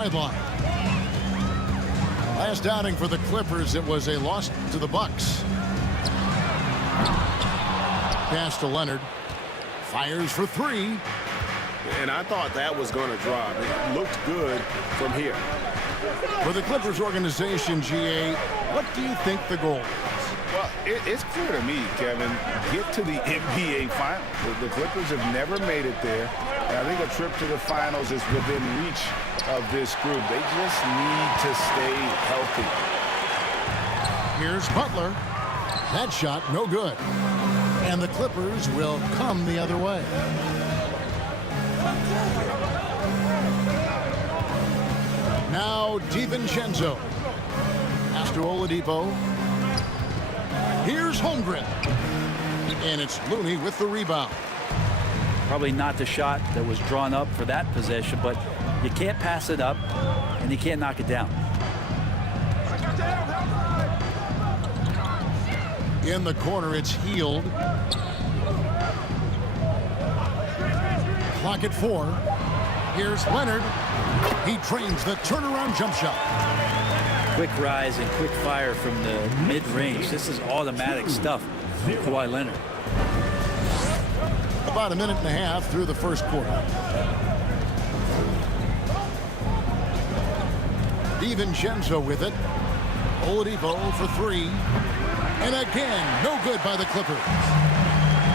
sideline. Last outing for the Clippers, it was a loss to the Bucks. Pass to Leonard. Fires for three. And I thought that was going to drop. It looked good from here. For the Clippers organization, GA, what do you think the goal is? Well, it's clear to me, Kevin, get to the NBA Finals. The Clippers have never made it there. And I think a trip to the Finals is within reach of this group. They just need to stay healthy. Here's Butler. That shot, no good. And the Clippers will come the other way. Now DiVincenzo. Pass to Oladipo. Here's Holmgren. And it's Looney with the rebound. Probably not the shot that was drawn up for that possession, but you can't pass it up, and you can't knock it down. In the corner, it's Hield. Clock at 4. Here's Leonard. He trains the turnaround jump shot. Quick rise and quick fire from the mid-range. This is automatic stuff from Kawhi Leonard. About a minute and a half through the first quarter. DiVincenzo with it. Oladipo for three. And again, no good by the Clippers.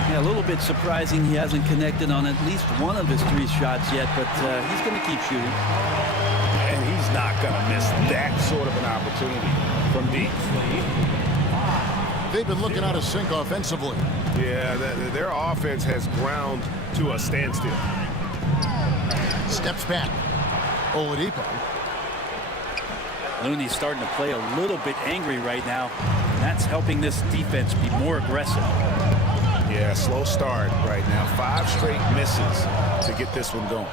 Yeah, a little bit surprising he hasn't connected on at least one of his 3 shots yet, but he's going to keep shooting. And he's not going to miss that sort of an opportunity from deep. They've been looking out of sync offensively. Yeah, their offense has ground to a standstill. Steps back. Oladipo. Looney's starting to play a little bit angry right now. That's helping this defense be more aggressive. Yeah, slow start right now. 5 straight misses to get this one going.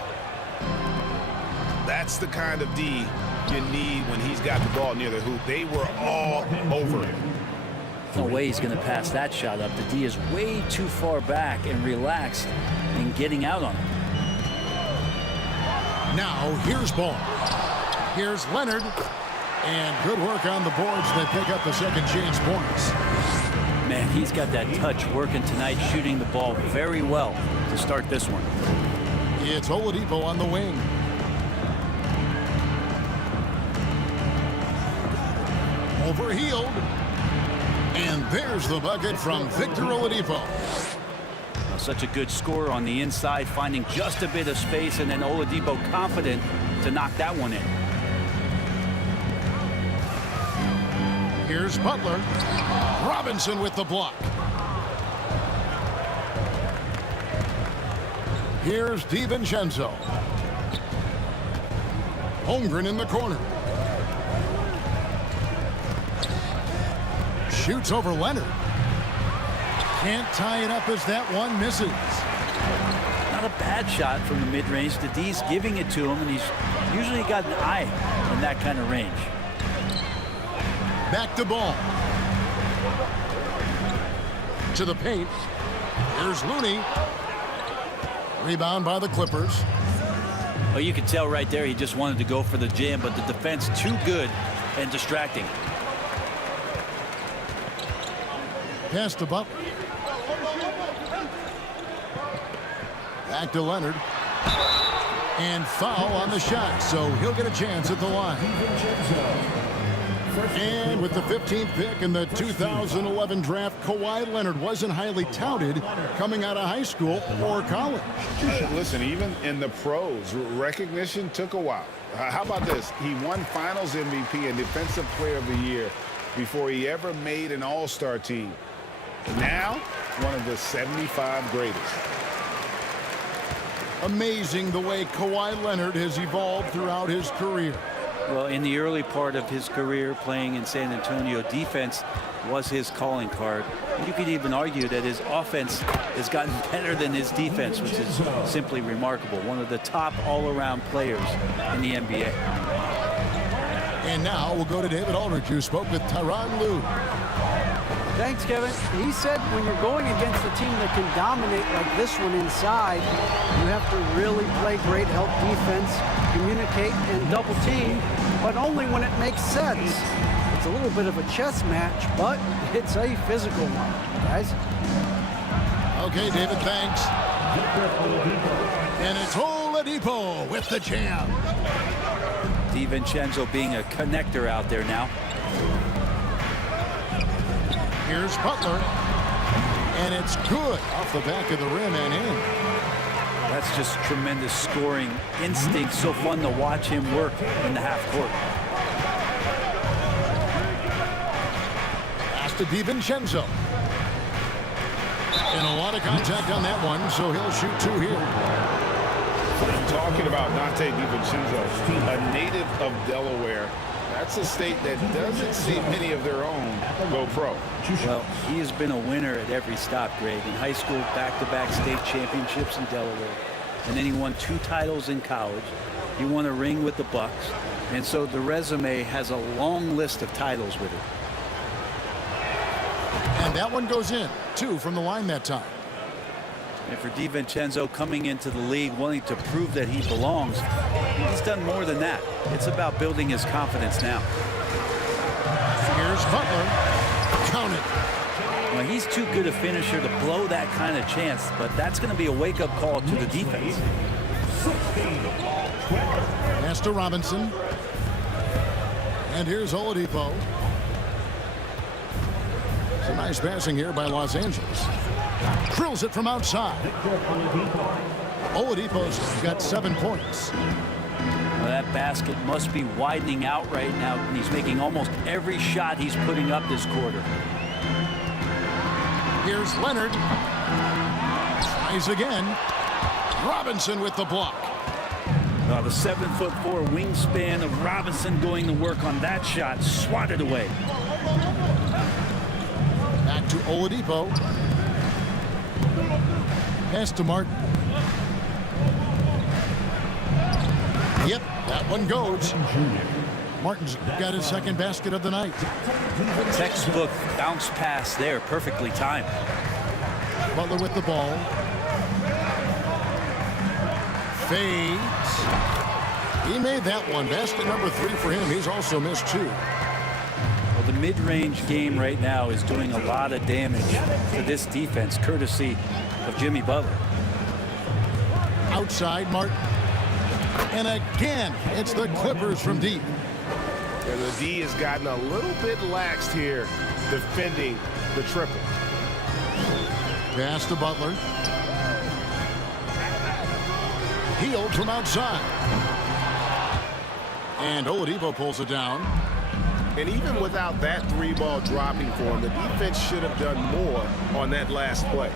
That's the kind of D you need when he's got the ball near the hoop. They were all over him. No way he's going to pass that shot up. The D is way too far back and relaxed in getting out on it. Now here's Ball. Here's Leonard. And good work on the boards that pick up the second chance points. Man, he's got that touch working tonight, shooting the ball very well to start this one. It's Oladipo on the wing. Over Hield. And there's the bucket from Victor Oladipo. Such a good score on the inside, finding just a bit of space, and then Oladipo confident to knock that one in. Here's Butler. Robinson with the block. Here's DiVincenzo. Holmgren in the corner. Shoots over Leonard. Can't tie it up as that one misses. Not a bad shot from the mid-range. The D's giving it to him, and he's usually got an eye in that kind of range. Back to Ball. To the paint. Here's Looney. Rebound by the Clippers. Well, you can tell right there he just wanted to go for the jam, but the defense too good and distracting. Pass to Butler. Back to Leonard. And foul on the shot, so he'll get a chance at the line. And with the 15th pick in the 2011 draft, Kawhi Leonard wasn't highly touted coming out of high school or college. Listen, even in the pros, recognition took a while. How about this? He won Finals MVP and Defensive Player of the Year before he ever made an All-Star team. Now, one of the 75 greatest. Amazing the way Kawhi Leonard has evolved throughout his career. Well, in the early part of his career playing in San Antonio, defense was his calling card. You could even argue that his offense has gotten better than his defense, which is simply remarkable. One of the top all-around players in the NBA. And now we'll go to David Aldridge, who spoke with Tyronn Lue. Thanks, Kevin. He said when you're going against a team that can dominate like this one inside, you have to really play great help defense, communicate, and double team, but only when it makes sense. It's a little bit of a chess match, but it's a physical one, guys. Okay, David, thanks. And it's Oladipo with the jam. DiVincenzo being a connector out there now. Here's Butler. And it's good off the back of the rim and in. That's just tremendous scoring instinct. So fun to watch him work in the half court. Pass to DiVincenzo. And a lot of contact on that one, so he'll shoot 2 here. Talking about Dante DiVincenzo, a native of Delaware. That's a state that doesn't see many of their own go pro. Well, he has been a winner at every stop, Greg. In high school, back-to-back state championships in Delaware. And then he won 2 titles in college. He won a ring with the Bucks. And so the resume has a long list of titles with it. And that one goes in. 2 from the line that time. And for DiVincenzo coming into the league wanting to prove that he belongs, he's done more than that. It's about building his confidence now. Here's Butler. Count it. Well, he's too good a finisher to blow that kind of chance, but that's going to be a wake-up call to the defense. Pass to Robinson. And here's Oladipo. Some nice passing here by Los Angeles. Drills it from outside. Oladipo's got 7 points. Well, that basket must be widening out right now, and he's making almost every shot he's putting up this quarter. Here's Leonard. Tries again. Robinson with the block. The 7'4" wingspan of Robinson going to work on that shot. Swatted away. Back to Oladipo. Pass to Martin. Yep, that one goes. Martin's got his 2nd basket of the night. Textbook bounce pass there, perfectly timed. Butler with the ball. Fades. He made that one. Basket number 3 for him. He's also missed 2. Well, the mid-range game right now is doing a lot of damage to this defense, courtesy of Jimmy Butler. Outside, Martin. And again, it's the Clippers from deep. Yeah, the D has gotten a little bit laxed here defending the triple. Pass to Butler. Healed from outside. And Oladipo pulls it down. And even without that 3-ball dropping for him, the defense should have done more on that last play.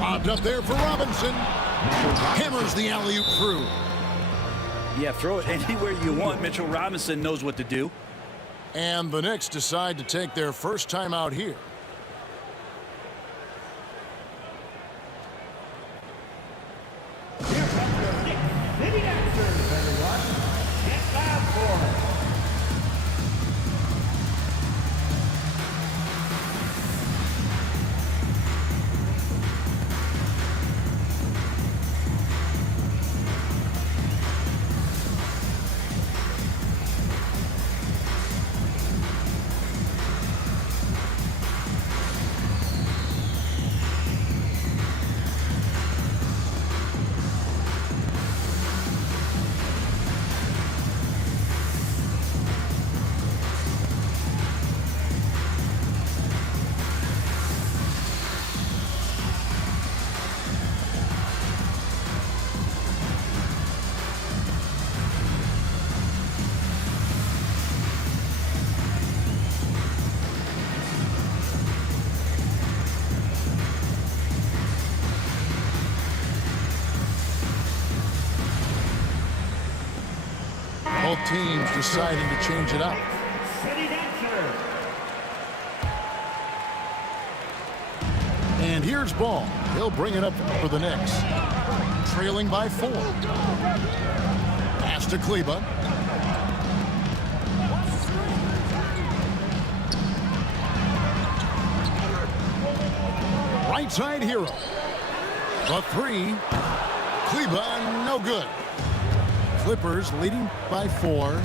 Lobbed up there for Robinson. Hammers the alley-oop through. Yeah, throw it anywhere you want. Mitchell Robinson knows what to do. And the Knicks decide to take their first time out here. Both teams deciding to change it up. And here's Ball. He'll bring it up for the Knicks. Trailing by 4. Pass to Kleba. Right side hero. The three. Kleba, no good. Clippers leading by 4.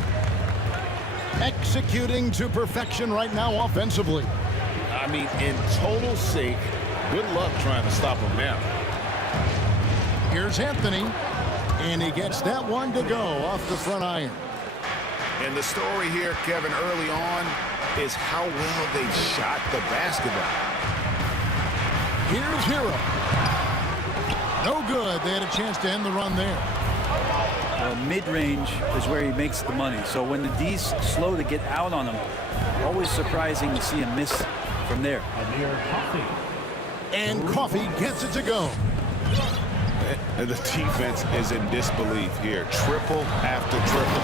Executing to perfection right now offensively. I mean, in total sync. Good luck trying to stop him now. Here's Anthony. And he gets that one to go off the front iron. And the story here, Kevin, early on is how well they shot the basketball. Here's Hero. No good. They had a chance to end the run there. Well, mid-range is where he makes the money. So when the D's slow to get out on him, always surprising to see him miss from there. And Coffee gets it to go. And the defense is in disbelief here. Triple after triple.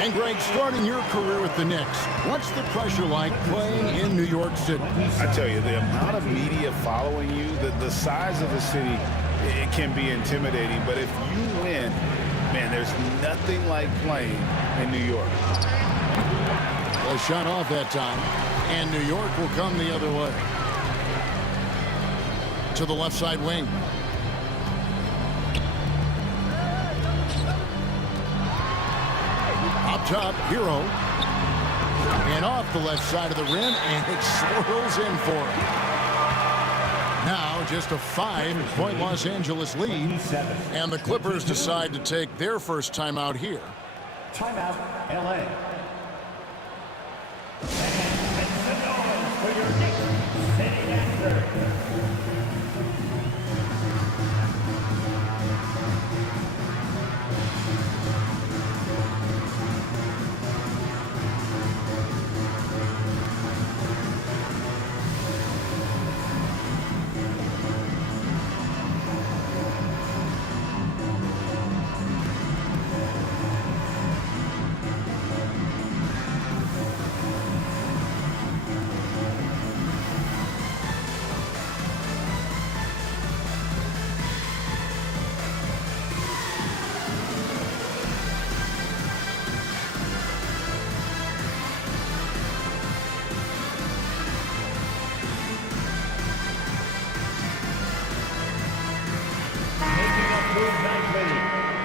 And Greg, starting your career with the Knicks, what's the pressure like playing in New York City? I tell you, the amount of media following you, the size of the city, it can be intimidating. But if you win, man, there's nothing like playing in New York. Well, shot off that time, and New York will come the other way. To the left side wing. Up top, Hero. And off the left side of the rim, and it swirls in for him. Now just a 5-point Los Angeles lead, and the Clippers decide to take their first timeout here. Timeout, LA. And make some noise for your Knicks sitting at third.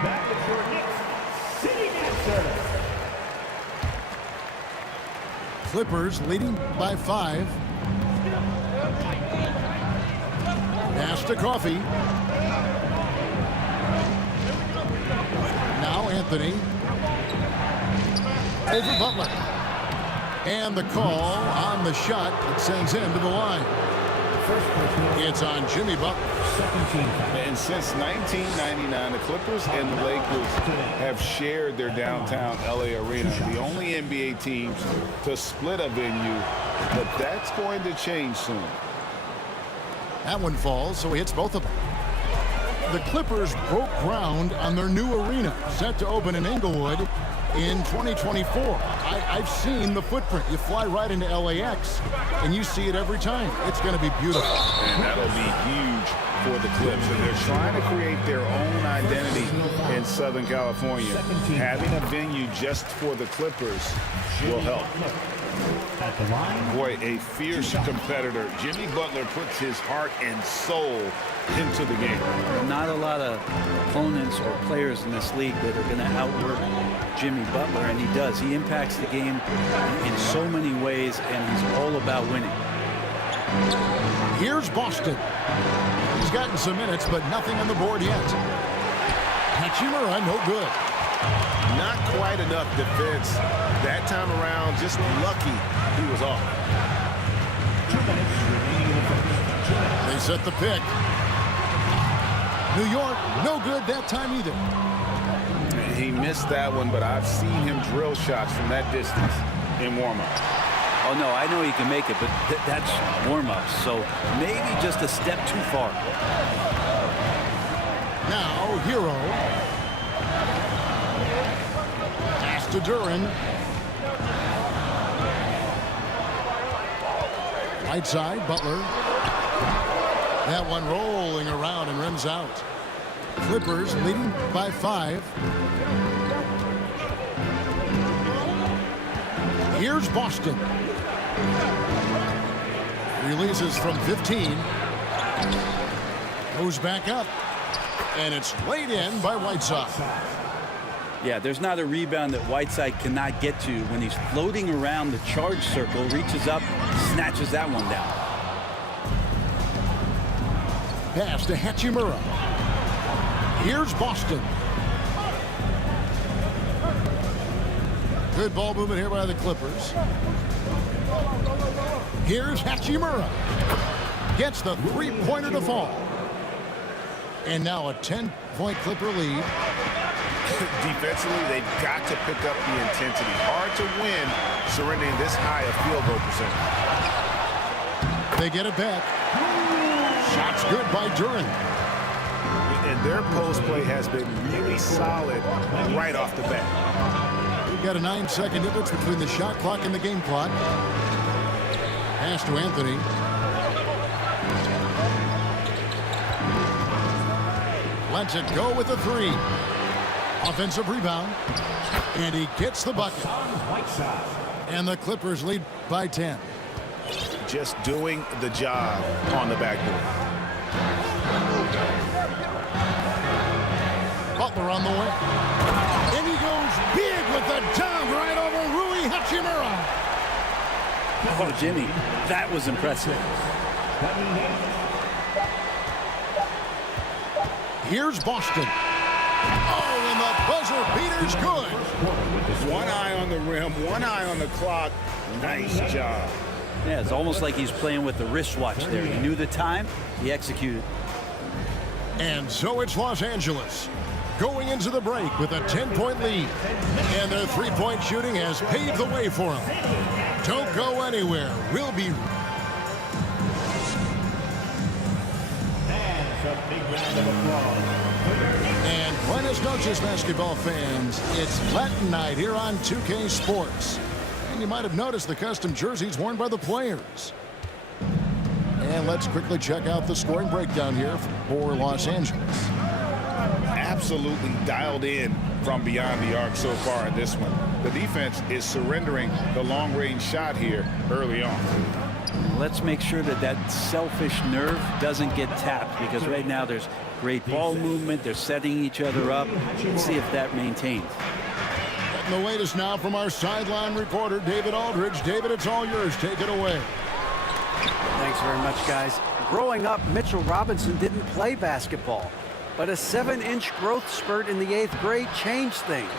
That is your Knicks sitting at third. Clippers leading by 5. Pass to Coffee. Now Anthony. Over Butler. And the call on the shot that sends him to the line. It's on Jimmy Butler. And since 1999, the Clippers and the Lakers have shared their downtown LA arena, the only NBA teams to split a venue, but that's going to change soon. That one falls, so he hits both of them. The Clippers broke ground on their new arena, set to open in Inglewood in 2024. I've seen the footprint. You fly right into LAX, and you see it every time. It's going to be beautiful. And that'll be huge for the Clips. And they're trying to create their own identity in Southern California. Having a venue just for the Clippers will help. Boy, a fierce competitor. Jimmy Butler puts his heart and soul into the game. Not a lot of opponents or players in this league that are going to outwork Jimmy Butler, and he does. He impacts the game in so many ways, and he's all about winning. Here's Boston. He's gotten some minutes, but nothing on the board yet. Hachimura, no good. Not quite enough defense. That time around, just lucky he was off. They set the pick. New York, no good that time either. He missed that one, but I've seen him drill shots from that distance in warm-up. Oh, no, I know he can make it, but that's warm-up, so maybe just a step too far. Now, Hero. Pass to Duran. Right side, Butler. That one rolling around and rims out. Clippers leading by 5. Here's Boston. Releases from 15. Goes back up. And it's laid in by Whiteside. Yeah, there's not a rebound that Whiteside cannot get to when he's floating around the charge circle, reaches up, snatches that one down. Pass to Hachimura. Here's Boston. Good ball movement here by the Clippers. Here's Hachimura. Gets the three-pointer to fall. And now a 10-point Clipper lead. Defensively, they've got to pick up the intensity. Hard to win surrendering this high a field goal percentage. They get it back. Shots good by Duran. And their post play has been really solid right off the bat. We've got a 9-second difference between the shot clock and the game clock. Pass to Anthony. Lets it go with a three. Offensive rebound. And he gets the bucket. And the Clippers lead by 10. Just doing the job on the backboard. Butler on the way. And he goes big with the dunk right over Rui Hachimura. Oh, Jimmy, that was impressive. Here's Boston. Oh, and the buzzer beater's good. One eye on the rim, one eye on the clock. Nice job. Yeah, it's almost like he's playing with the wristwatch there. He knew the time, he executed. And so it's Los Angeles going into the break with a 10-point lead. And their three-point shooting has paved the way for them. Don't go anywhere. We'll be... And buenas noches, basketball fans. It's Latin night here on 2K Sports. And you might have noticed the custom jerseys worn by the players. And let's quickly check out the scoring breakdown here for Los Angeles. Absolutely dialed in from beyond the arc so far in this one. The defense is surrendering the long-range shot here early on. Let's make sure that that selfish nerve doesn't get tapped, because right now there's great ball movement. They're setting each other up. Let's see if that maintains. Getting the latest now from our sideline reporter, David Aldridge. David, it's all yours. Take it away. Thanks very much, guys. Growing up, Mitchell Robinson didn't play basketball, but a 7-inch growth spurt in the 8th grade changed things.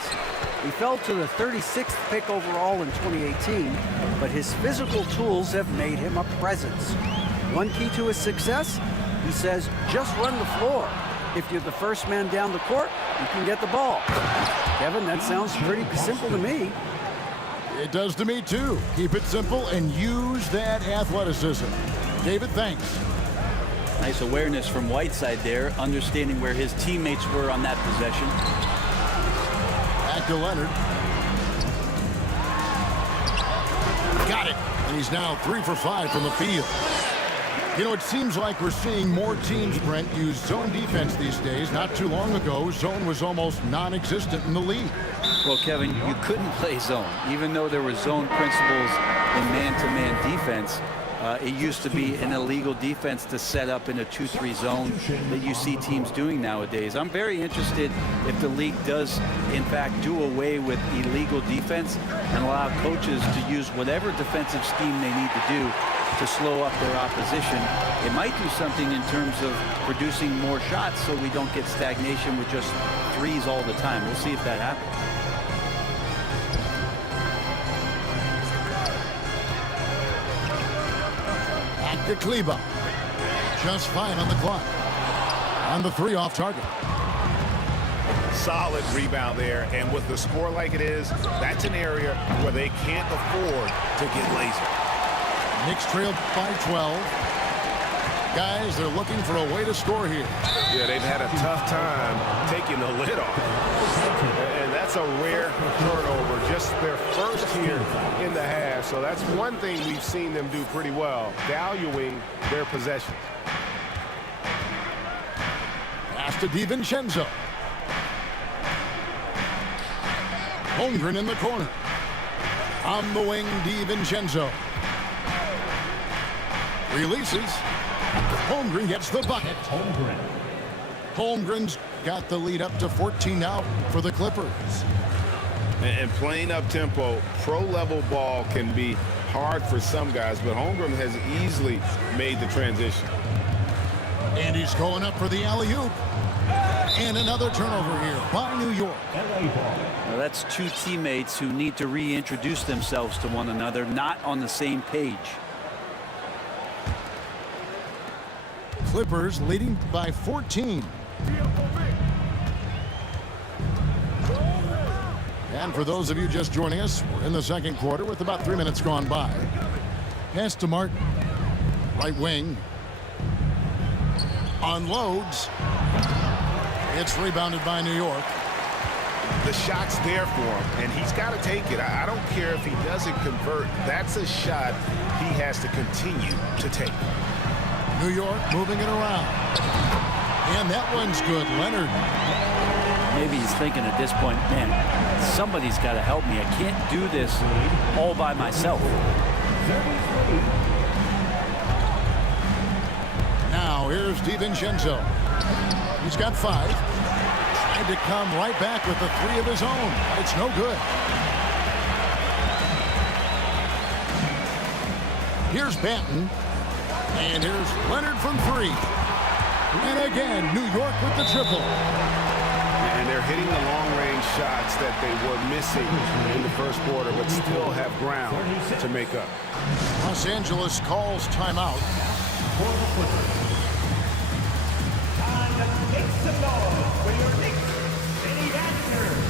He fell to the 36th pick overall in 2018, but his physical tools have made him a presence. One key to his success, he says, just run the floor. If you're the first man down the court, you can get the ball. Kevin, that sounds pretty simple to me. It does to me, too. Keep it simple and use that athleticism. David, thanks. Nice awareness from Whiteside there, understanding where his teammates were on that possession. Back to Leonard. Got it. And he's now 3 for 5 from the field. You know, it seems like we're seeing more teams, Brent, use zone defense these days. Not too long ago, zone was almost non-existent in the league. Well, Kevin, you couldn't play zone. Even though there were zone principles in man-to-man defense, it used to be an illegal defense to set up in a 2-3 zone that you see teams doing nowadays. I'm very interested if the league does, in fact, do away with illegal defense and allow coaches to use whatever defensive scheme they need to do to slow up their opposition. It might do something in terms of producing more shots so we don't get stagnation with just threes all the time. We'll see if that happens. Back to Kleba. Just 5 on the clock. On the 3 off target. Solid rebound there, and with the score like it is, that's an area where they can't afford to get lazy. Knicks trail by 12. Guys, they're looking for a way to score here. Yeah, they've had a tough time taking the lid off. And that's a rare turnover, just their first here in the half. So that's one thing we've seen them do pretty well, valuing their possessions. Pass to DiVincenzo. Holmgren in the corner. On the wing, DiVincenzo. Releases. Holmgren gets the bucket. Holmgren's got the lead up to 14 now for the Clippers. And playing up-tempo, pro-level ball can be hard for some guys, but Holmgren has easily made the transition. And he's going up for the alley-oop. And another turnover here by New York. Now that's two teammates who need to reintroduce themselves to one another, not on the same page. Clippers leading by 14. And for those of you just joining us, we're in the second quarter with about 3 minutes gone by. Pass to Martin. Right wing. Unloads. It's rebounded by New York. The shot's there for him, and he's got to take it. I don't care if he doesn't convert. That's a shot he has to continue to take. New York moving it around. And that one's good. Leonard. Maybe he's thinking at this point, man, somebody's got to help me. I can't do this all by myself. Now here's DiVincenzo. He's got 5. Tried to come right back with a 3 of his own. It's no good. Here's Banton. And here's Leonard from 3. And again, New York with the triple. And they're hitting the long-range shots that they were missing in the first quarter, but still have ground to make up. Los Angeles calls timeout. Time to make some noise for your Knicks City Dancers.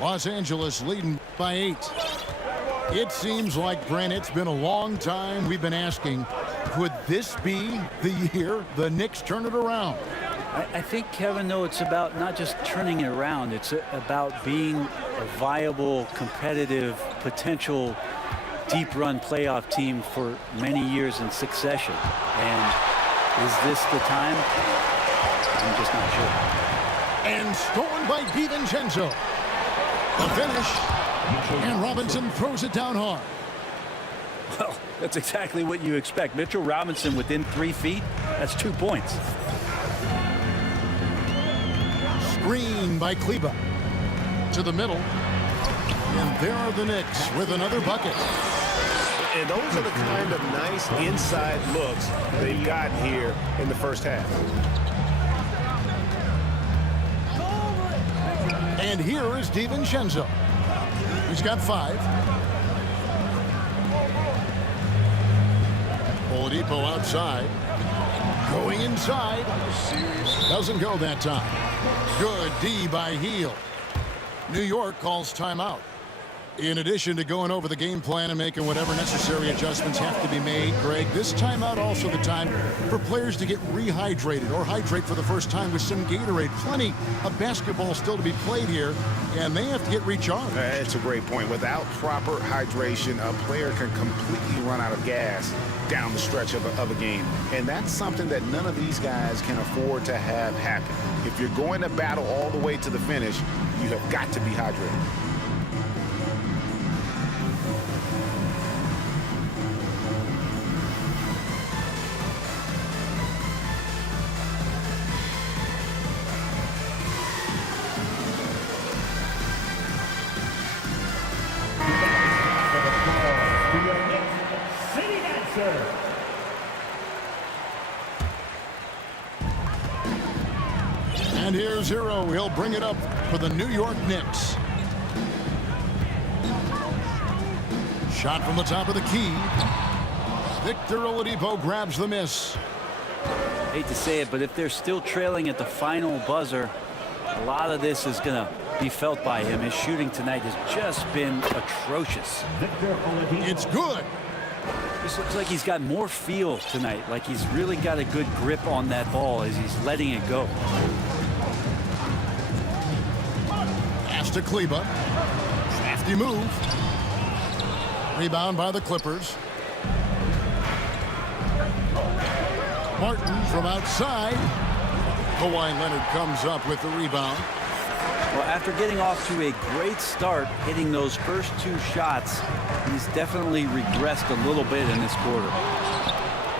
Los Angeles leading by 8. It seems like, Brent, it's been a long time we've been asking, could this be the year the Knicks turn it around? I think, Kevin, though, it's about not just turning it around. It's about being a viable, competitive, potential deep-run playoff team for many years in succession. And is this the time? I'm just not sure. And stolen by DiVincenzo. The finish. And Robinson throws it down hard. Well, that's exactly what you expect. Mitchell Robinson within 3 feet. That's 2 points. Screen by Kleba. To the middle. And there are the Knicks with another bucket. And those are the kind of nice inside looks they've gotten here in the first half. And here is DiVincenzo. He's got 5. Oladipo outside. Going inside. Doesn't go that time. Good D by Heel. New York calls timeout. In addition to going over the game plan and making whatever necessary adjustments have to be made, Greg, this timeout also the time for players to get rehydrated or hydrate for the first time with some Gatorade. Plenty of basketball still to be played here, and they have to get recharged. That's a great point. Without proper hydration, a player can completely run out of gas down the stretch of a game. And that's something that none of these guys can afford to have happen. If you're going to battle all the way to the finish, you have got to be hydrated. Herro. He'll bring it up for the New York Knicks. Shot from the top of the key. Victor Oladipo grabs the miss. Hate to say it, but if they're still trailing at the final buzzer, a lot of this is going to be felt by him. His shooting tonight has just been atrocious. It's good. This looks like he's got more feel tonight, like he's really got a good grip on that ball as he's letting it go. Pass to Kleba. Crafty move. Rebound by the Clippers. Martin from outside. Kawhi Leonard comes up with the rebound. Well, after getting off to a great start, hitting those first 2 shots, he's definitely regressed a little bit in this quarter.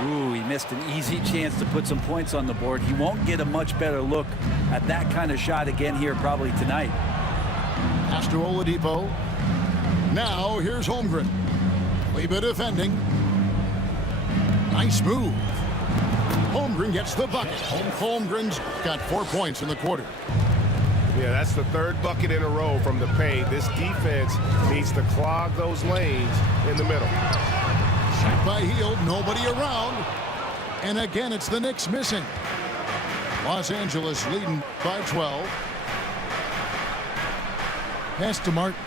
Ooh, he missed an easy chance to put some points on the board. He won't get a much better look at that kind of shot again here probably tonight. Pass to Oladipo. Now here's Holmgren. Kleba defending. Nice move. Holmgren gets the bucket. Holmgren's got 4 points in the quarter. Yeah, that's the 3rd bucket in a row from the paint. This defense needs to clog those lanes in the middle. Shot by Hield, nobody around. And again, it's the Knicks missing. Los Angeles leading by 12. Pass to Martin.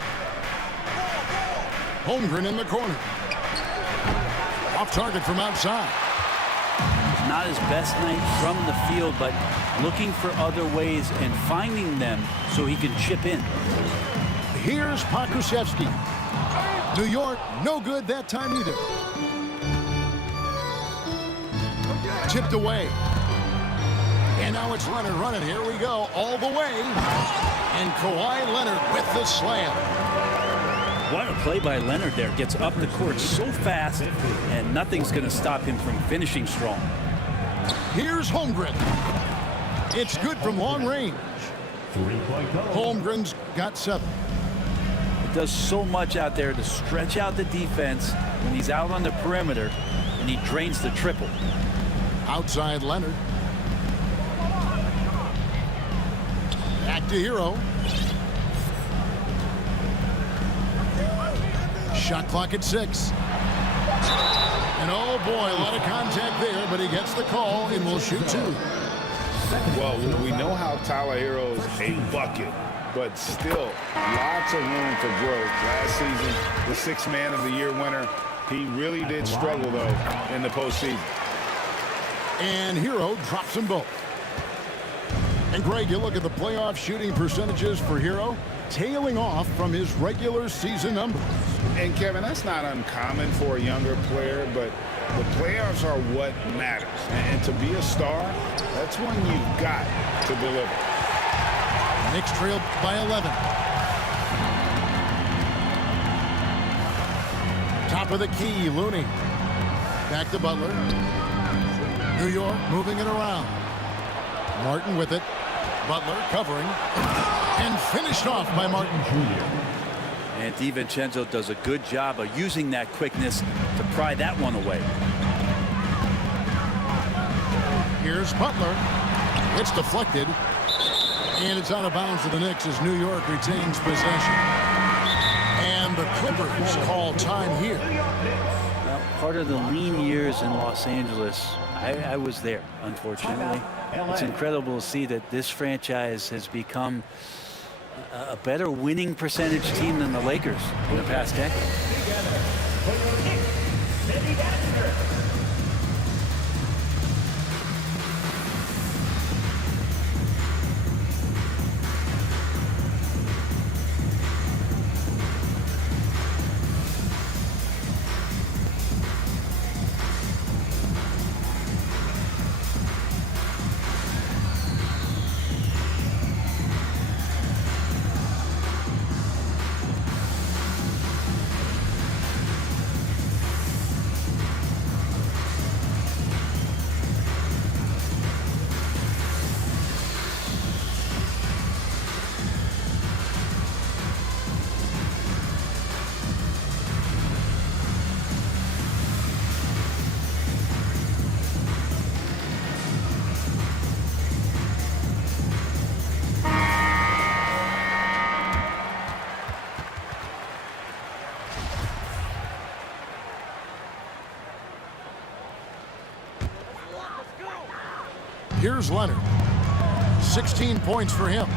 Holmgren in the corner. Off target from outside. Not his best night from the field, but looking for other ways and finding them so he can chip in. Here's Pokusevski. New York, no good that time either. Tipped away. And now it's Leonard running. Here we go, all the way. And Kawhi Leonard with the slam. What a play by Leonard there. Gets up the court so fast, and nothing's going to stop him from finishing strong. Here's Holmgren. It's good from long range. Holmgren's got 7. It does so much out there to stretch out the defense when he's out on the perimeter, and he drains the triple. Outside Leonard. Back to Herro. Shot clock at 6. And oh boy, a lot of contact there, but he gets the call and will shoot 2. Well, we know how Tyler Herro's a bucket, but still lots of room for growth. Last season, the 6th Man of the Year winner, he really did struggle, though, in the postseason. And Herro drops them both. And Greg, you look at the playoff shooting percentages for Herro, tailing off from his regular season numbers. And Kevin, that's not uncommon for a younger player, but the playoffs are what matters. And to be a star, that's when you've got to deliver. Knicks trail by 11. Top of the key, Looney. Back to Butler. New York moving it around. Martin with it. Butler covering. And finished off by Martin Jr. And DiVincenzo does a good job of using that quickness to pry that one away. Here's Butler. It's deflected. And it's out of bounds to the Knicks as New York retains possession. And the Clippers call time here. Well, part of the lean years in Los Angeles, I was there, unfortunately. It's incredible to see that this franchise has become a better winning percentage team than the Lakers in the past decade. Here's Leonard. 16 points for him.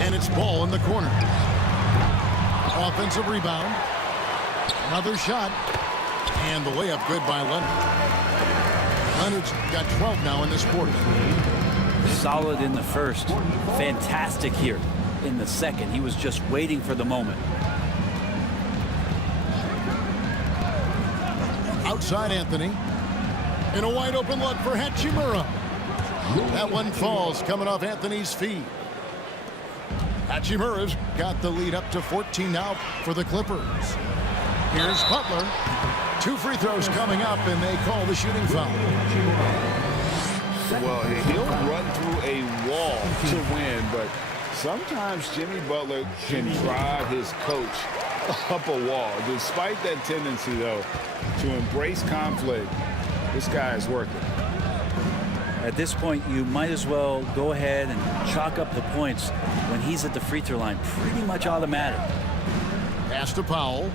And it's ball in the corner. Offensive rebound. Another shot. And the layup good by Leonard. Leonard's got 12 now in this quarter. Solid in the first. Fantastic here in the second. He was just waiting for the moment. Outside Anthony. And a wide open look for Hachimura. That one falls coming off Anthony's feet. Hachimura's got the lead up to 14 now for the Clippers. Here's Butler. 2 free throws coming up, and they call the shooting foul. Well, he'll run through a wall to win, but sometimes Jimmy Butler can drive his coach up a wall. Despite that tendency, though, to embrace conflict, this guy is worth it. At this point, you might as well go ahead and chalk up the points when he's at the free throw line. Pretty much automatic. Pass to Powell.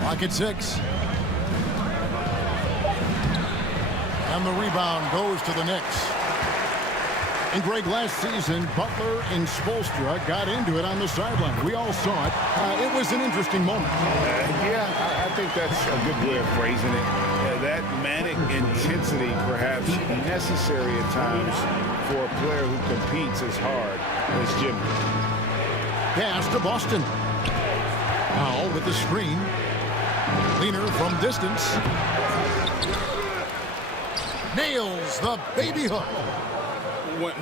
Lock at 6. And the rebound goes to the Knicks. And Greg, last season, Butler and Spoelstra got into it on the sideline. We all saw it. It was an interesting moment. Yeah, I think that's a good way of phrasing it. That manic intensity perhaps necessary at times for a player who competes as hard as Jimmy. Pass to Boston. Powell with the screen. Leaner from distance. Nails the baby hook.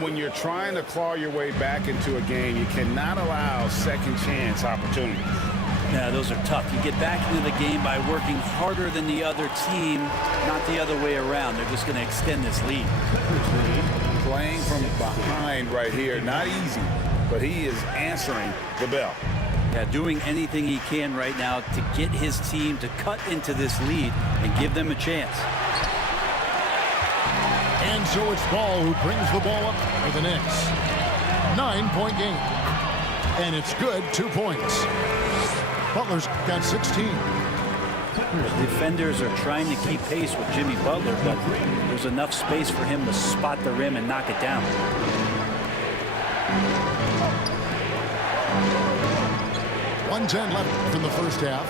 When you're trying to claw your way back into a game, you cannot allow second chance opportunities. Yeah, those are tough. You get back into the game by working harder than the other team, not the other way around. They're just going to extend this lead. Playing from behind right here, not easy, but he is answering the bell. Yeah, doing anything he can right now to get his team to cut into this lead and give them a chance. And so it's Ball who brings the ball up for the Knicks. 9-point game. And it's good, 2 points. Butler's got 16. The defenders are trying to keep pace with Jimmy Butler, but there's enough space for him to spot the rim and knock it down. .110 left in the first half.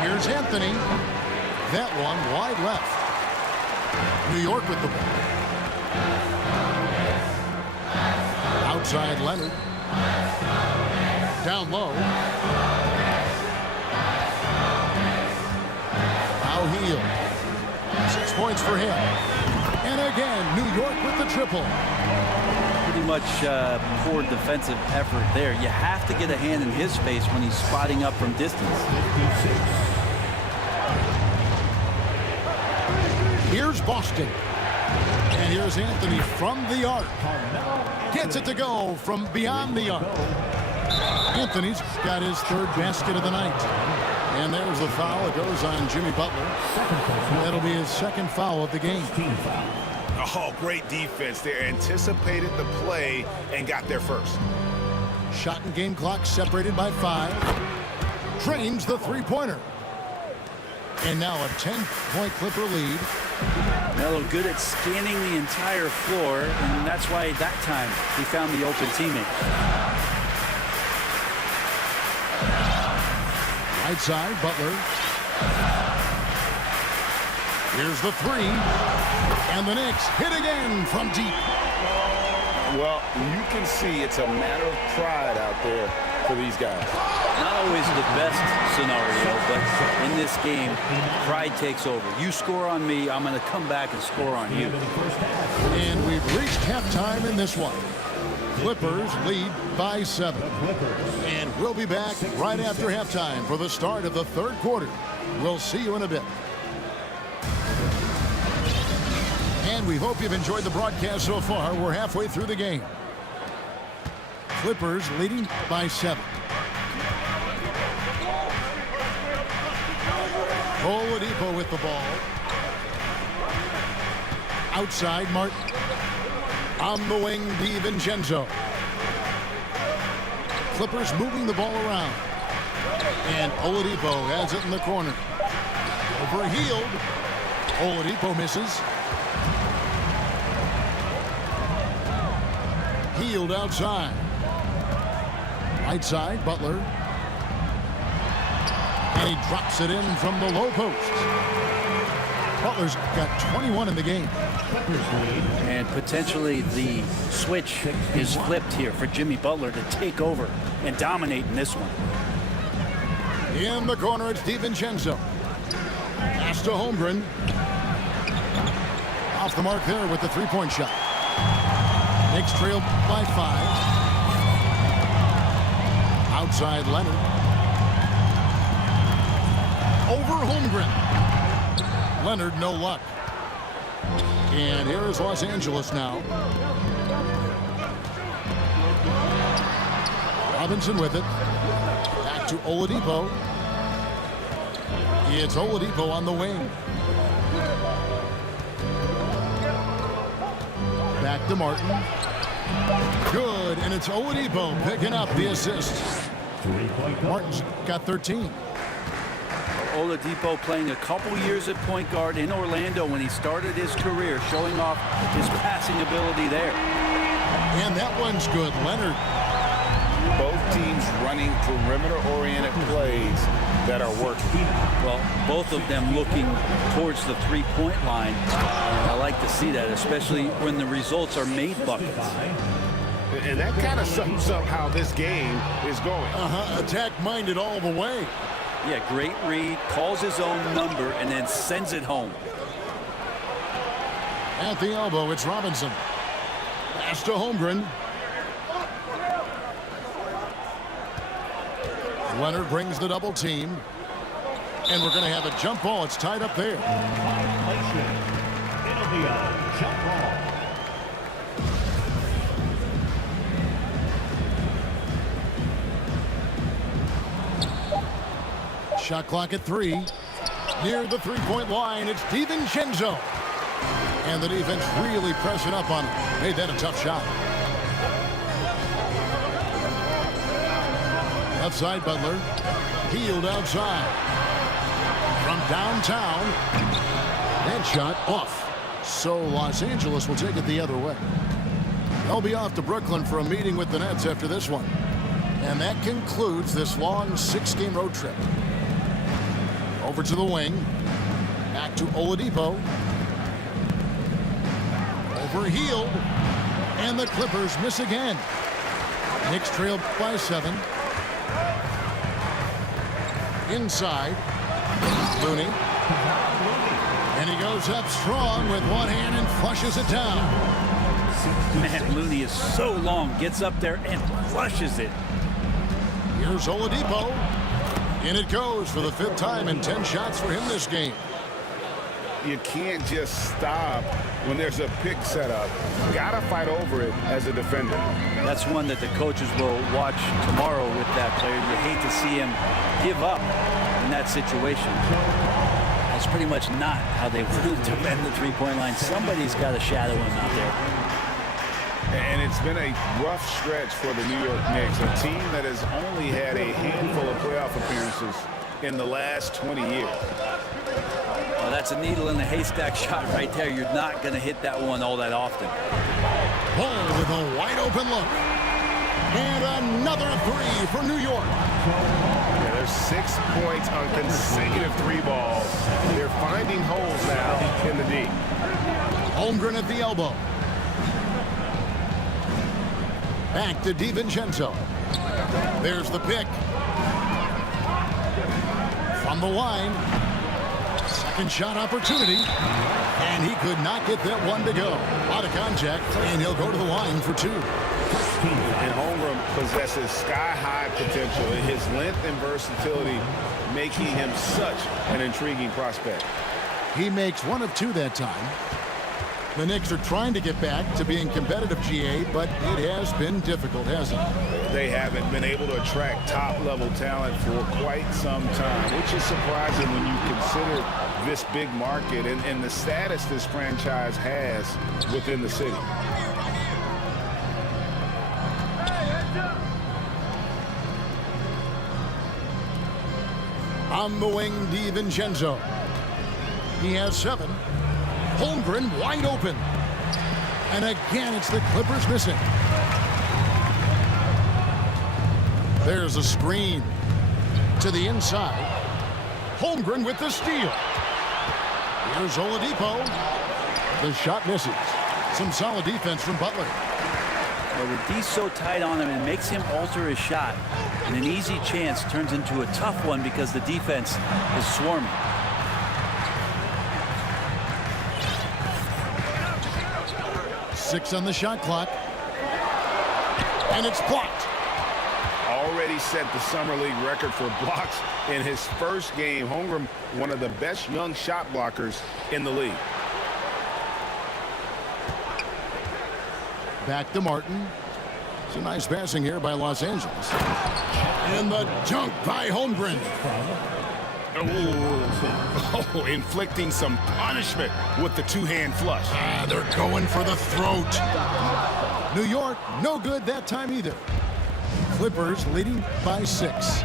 Here's Anthony. That one wide left. New York with the ball. Outside Leonard. Down low. Now Heel. 6 points for him. And again, New York with the triple. Pretty much poor defensive effort there. You have to get a hand in his face when he's spotting up from distance. Here's Boston. And here's Anthony from the arc. Gets it to go from beyond the arc. Anthony's got his 3rd basket of the night. And there's the foul. It goes on Jimmy Butler. That'll be his 2nd foul of the game. Oh, great defense there. Anticipated the play and got there first. Shot and game clock separated by 5. Drains the 3-pointer. And now a 10-point Clipper lead. Melo good at scanning the entire floor, and that's why that time he found the open teammate. Right side, Butler. Here's the 3. And the Knicks hit again from deep. Well, you can see it's a matter of pride out there for these guys. Not always the best scenario, but in this game, pride takes over. You score on me, I'm going to come back and score on you. And we've reached halftime in this one. Clippers lead by 7. And we'll be back right after halftime for the start of the 3rd quarter. We'll see you in a bit. And we hope you've enjoyed the broadcast so far. We're halfway through the game. Clippers leading by 7. Oladipo with the ball. Outside, Martin. On the wing, DiVincenzo. Clippers moving the ball around. And Oladipo has it in the corner. Overhealed. Oladipo misses. Healed outside. Right side, Butler. And he drops it in from the low post. Butler's got 21 in the game. And potentially the switch is flipped here for Jimmy Butler to take over and dominate in this one. In the corner, it's DiVincenzo. Pass to Holmgren. Off the mark there with the three-point shot. Knicks trail by 5. Outside Leonard. Over Holmgren. Leonard, no luck. And here is Los Angeles now. Robinson with it. Back to Oladipo. It's Oladipo on the wing. Back to Martin. Good, and it's Oladipo picking up the assist. Martin's got 13. Oladipo playing a couple years at point guard in Orlando when he started his career, showing off his passing ability there. And that one's good. Leonard. Both teams running perimeter-oriented plays that are working. Well, both of them looking towards the three-point line. I like to see that, especially when the results are made buckets. And that kind of sums up how this game is going. Attack-minded all the way. Yeah, great read, calls his own number, and then sends it home. At the elbow, it's Robinson. Pass to Holmgren. Leonard brings the double team. And we're going to have a jump ball. It's tied up there. It'll be a jump ball. Shot clock at 3. Near the three-point line, it's DiVincenzo. And the defense really pressing up on him. Made that a tough shot. Outside Butler. Healed outside. From downtown. That shot off. So Los Angeles will take it the other way. They'll be off to Brooklyn for a meeting with the Nets after this one. And that concludes this long 6-game road trip. Over to the wing. Back to Oladipo. Overhealed. And the Clippers miss again. Knicks trail by 7. Inside. Looney. And he goes up strong with one hand and flushes it down. Man, Looney is so long, gets up there and flushes it. Here's Oladipo. In it goes for the 5th time in 10 shots for him this game. You can't just stop when there's a pick set up. Gotta fight over it as a defender. That's one that the coaches will watch tomorrow with that player. You hate to see him give up in that situation. That's pretty much not how they want to defend the three-point line. Somebody's got to shadow him out there. And it's been a rough stretch for the New York Knicks, a team that has only had a handful of playoff appearances in the last 20 years. Well, that's a needle in the haystack shot right there. You're not going to hit that one all that often. Ball with a wide open look. And another 3 for New York. Yeah, there's 6 points on consecutive 3 balls. They're finding holes now in the D. Holmgren at the elbow. Back to DiVincenzo. There's the pick. From the line. Second shot opportunity. And he could not get that one to go. Out of contact, and he'll go to the line for 2. And Holmgren possesses sky-high potential. His length and versatility making him such an intriguing prospect. He makes 1 of 2 that time. The Knicks are trying to get back to being competitive, GA, but it has been difficult, hasn't it? They haven't been able to attract top-level talent for quite some time, which is surprising when you consider this big market and the status this franchise has within the city. On the wing, DiVincenzo. He has 7. Holmgren wide open. And again, it's the Clippers missing. There's a screen to the inside. Holmgren with the steal. Here's Oladipo. The shot misses. Some solid defense from Butler. Well, with D so tight on him, it makes him alter his shot. And an easy chance turns into a tough one because the defense is swarming. Six on the shot clock. And it's blocked. Already set the Summer League record for blocks in his first game. Holmgren, one of the best young shot blockers in the league. Back to Martin. It's a nice passing here by Los Angeles. And the dunk by Holmgren. Oh, inflicting some punishment with the two-hand flush. They're going for the throat. New York, no good that time either. Clippers leading by 6.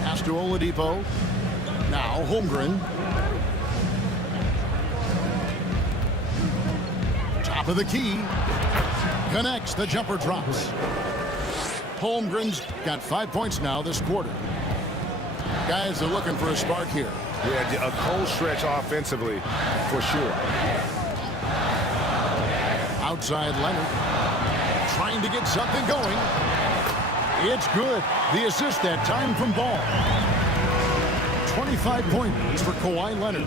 Pass to Oladipo. Now Holmgren. Top of the key. Connects. The jumper drops. Holmgren's got 5 points now this quarter. Guys are looking for a spark here. Yeah, a cold stretch offensively for sure. Outside Leonard. Trying to get something going. It's good. The assist that time from Ball. 25 points for Kawhi Leonard.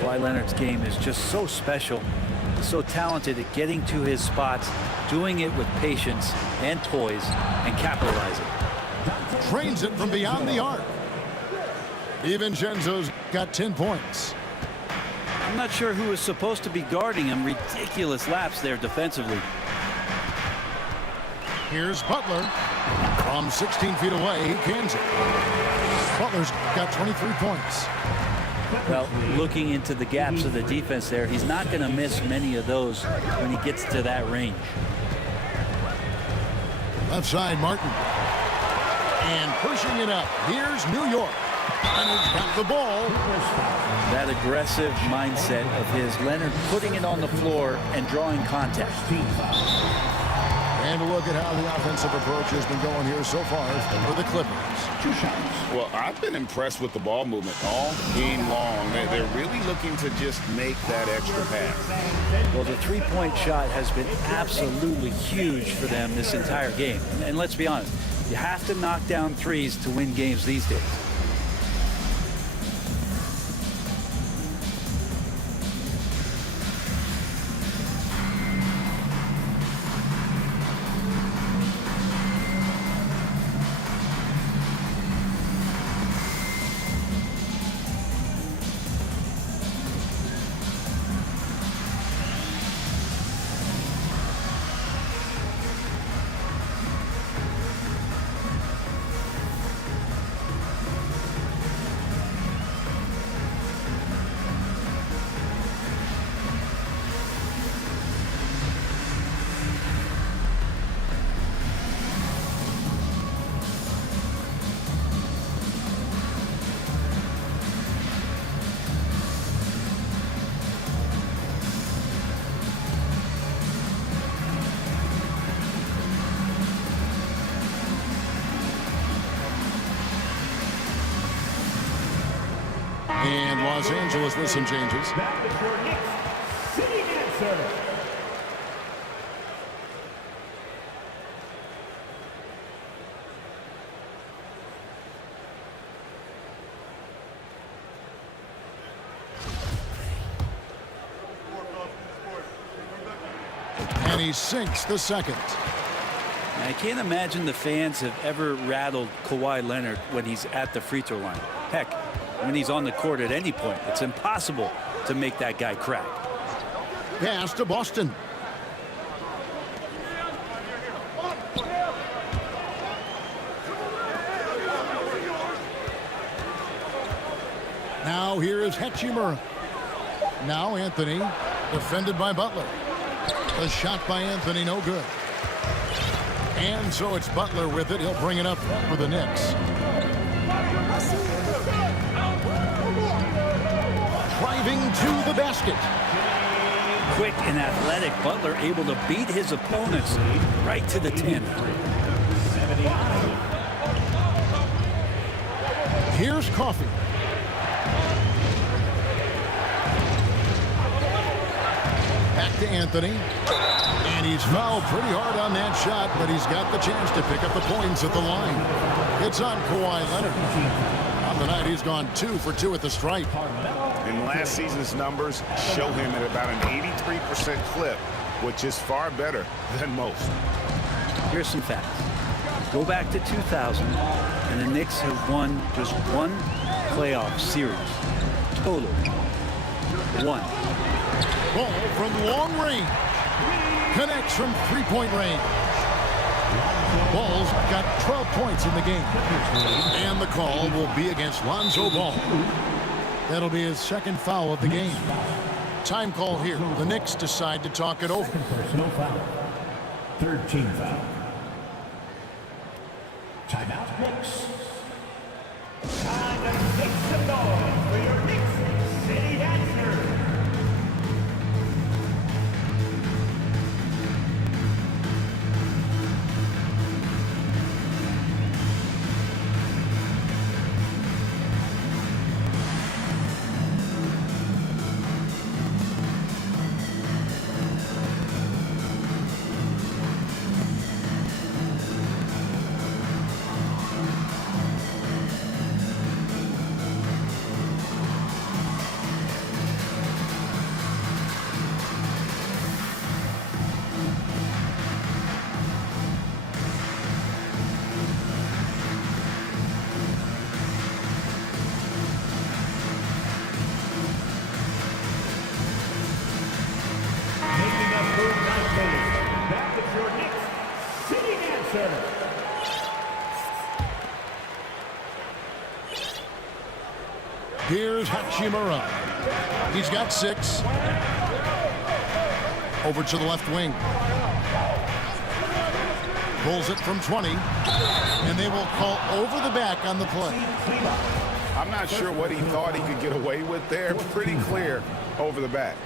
Kawhi Leonard's game is just so special. He's so talented at getting to his spots, doing it with patience and poise, and capitalizing. Trains it from beyond the arc. DiVincenzo's got 10 points. I'm not sure who is supposed to be guarding him. Ridiculous laps there defensively. Here's Butler. From 16 feet away, he cans it. Butler's got 23 points. Well, looking into the gaps of the defense there, he's not going to miss many of those when he gets to that range. Left side, Martin. And pushing it up. Here's New York. Leonard's got the ball. That aggressive mindset of his, Leonard putting it on the floor and drawing contact. And a look at how the offensive approach has been going here so far for the Clippers. Well, I've been impressed with the ball movement all game long. They're really looking to just make that extra pass. Well, the three-point shot has been absolutely huge for them this entire game. And let's be honest, you have to knock down threes to win games these days. And Los Angeles with some changes. That is your Knicks sitting answer. And he sinks the second. I can't imagine the fans have ever rattled Kawhi Leonard when he's at the free throw line. Heck, when he's on the court at any point, it's impossible to make that guy crack. Pass to Boston. Now here is Hachimura. Now Anthony, defended by Butler. The shot by Anthony, no good. And so it's Butler with it. He'll bring it up for the Knicks. driving to the basket. Quick and athletic, Butler able to beat his opponents right to the 10. Here's Coffee. Back to Anthony. And he's fouled pretty hard on that shot, but he's got the chance to pick up the points at the line. It's on Kawhi Leonard. On the night, he's gone 2 for 2 at the stripe. And last season's numbers show him at about an 83% clip, which is far better than most. Here's some facts. Go back to 2000, and the Knicks have won just one playoff series. Total. 1. Ball from long range. Connects from three-point range. Ball's got 12 points in the game. And the call will be against Lonzo Ball. That'll be his second foul of the game. Time call here. The Knicks decide to talk it over. Personal foul. Third team foul. Timeout, Knicks. Time to make some noise for your Knicks City Dancer. Back with your Knicks City Dancer. Here's Hachimura. He's got 6. Over to the left wing. Pulls it from 20. And they will call over the back on the play. I'm not sure what he thought he could get away with there. Pretty clear over the back.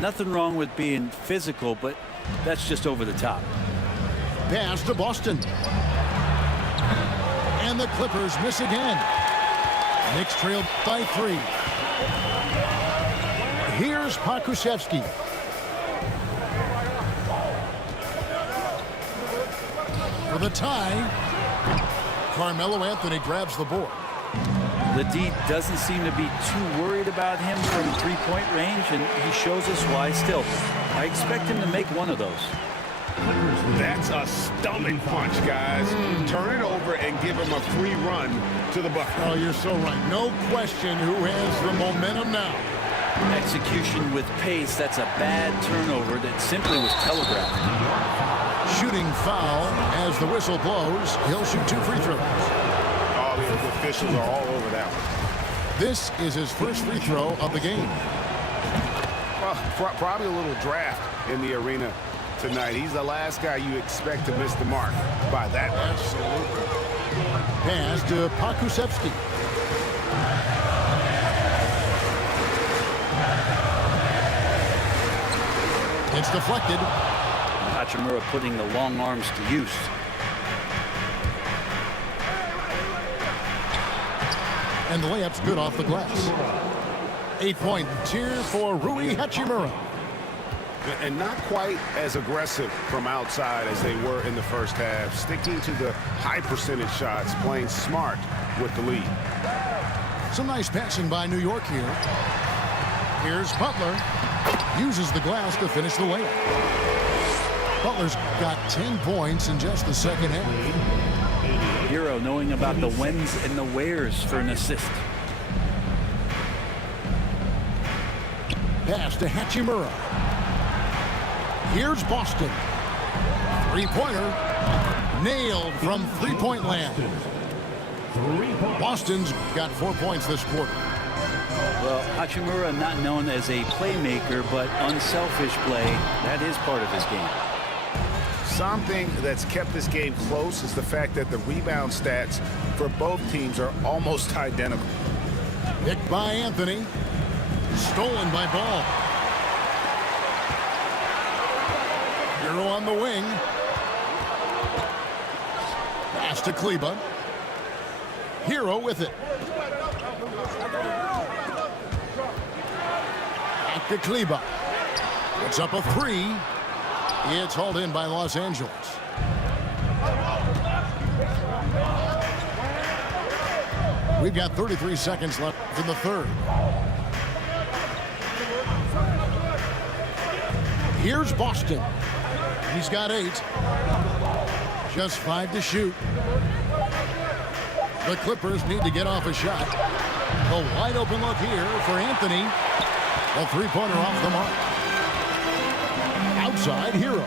Nothing wrong with being physical, but that's just over the top. Pass to Boston. And the Clippers miss again. Knicks trailed by 3. Here's Pokusevski. For the tie, Carmelo Anthony grabs the board. The D doesn't seem to be too worried about him from three-point range, and he shows us why still. I expect him to make one of those. That's a stomach punch, guys. Turn it over and give him a free run to the bucket. Oh, you're so right. No question who has the momentum now. Execution with pace, that's a bad turnover that simply was telegraphed. Shooting foul as the whistle blows. He'll shoot 2 free throws. Oh, the officials are all over that one. This is his first free throw of the game. Well, probably a little draft in the arena tonight. He's the last guy you expect to miss the mark by that much. Absolutely. Pass to Pokusevski. It's deflected. Hachimura putting the long arms to use. And the layup's good off the glass. 8-point cheer for Rui Hachimura. And not quite as aggressive from outside as they were in the first half. Sticking to the high percentage shots, playing smart with the lead. Some nice passing by New York here. Here's Butler. Uses the glass to finish the layup. Butler's got 10 points in just the second half. Hero knowing about the whens and the wheres for an assist. Pass to Hachimura. Here's Boston. Three-pointer. Nailed from three-point land. Boston's got 4 points this quarter. Well, Hachimura not known as a playmaker, but unselfish play. That is part of his game. Something that's kept this game close is the fact that the rebound stats for both teams are almost identical. Picked by Anthony. Stolen by Ball. Hero on the wing. Pass to Kleba. Hero with it. Back to Kleba. It's up a three. It's hauled in by Los Angeles. We've got 33 seconds left in the third. Here's Boston. He's got 8. Just 5 to shoot. The Clippers need to get off a shot. A wide open look here for Anthony. A three-pointer off the mark. Outside, Hero.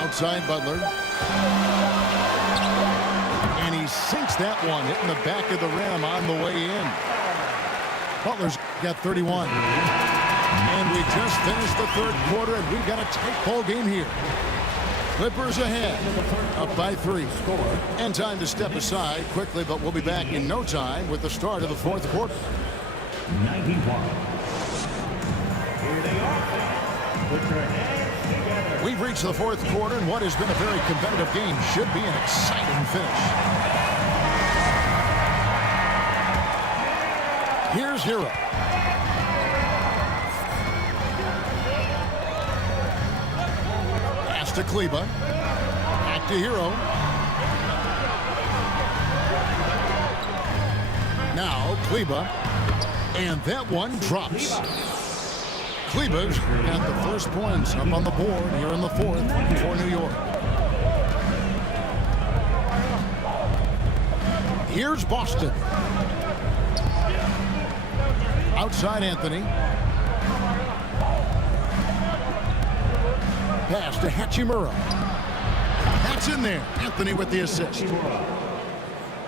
Outside, Butler. And he sinks that one, hitting the back of the rim on the way in. Butler's got 31. And we just finished the third quarter, and we've got a tight ball game here. Clippers ahead, up by 3. And time to step aside quickly, but we'll be back in no time with the start of the fourth quarter. 91. Here they are. Put your hands together. We've reached the fourth quarter, and what has been a very competitive game should be an exciting finish. Here's Hero. Pass to Kleba. Back to Hero. Now Kleba. And that one drops. Kleba's got the first points up on the board here in the fourth for New York. Here's Boston. Outside Anthony. Pass to Hachimura. That's in there. Anthony with the assist.